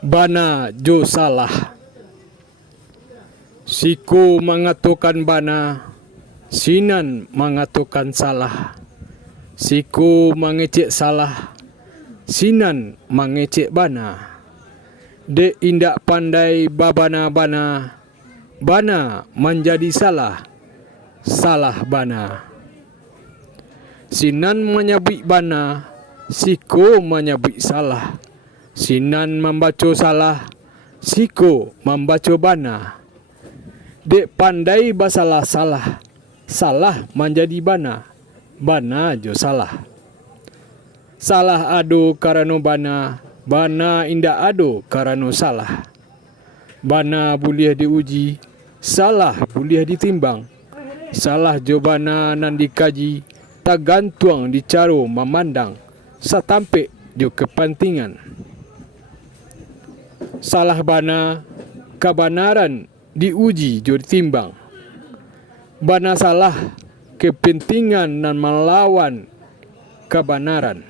Bana jo salah. Siku mengatakan bana, sinan mengatakan salah. Siku mengecek salah, sinan mengecek bana. Dek indak pandai babana-bana, bana menjadi salah, salah bana. Sinan menyabik bana, siku menyabik salah. Sinan membaca salah, siku membaca bana. Dek pandai basalah salah, salah menjadi bana, bana jo salah. Salah ado karano bana, bana indak ado karano salah. Bana boleh diuji, salah boleh ditimbang. Salah jo bana nan dikaji, tak gantung dicaro memandang, satampik jo kepentingan. Salah bana, kebenaran diuji jo ditimbang. Bana salah, kepentingan dan melawan kebenaran.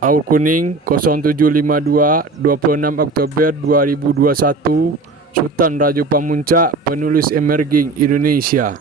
Aur Kuning 0752 26 Oktober 2021, Sultan Raja Pamuncak, penulis emerging Indonesia.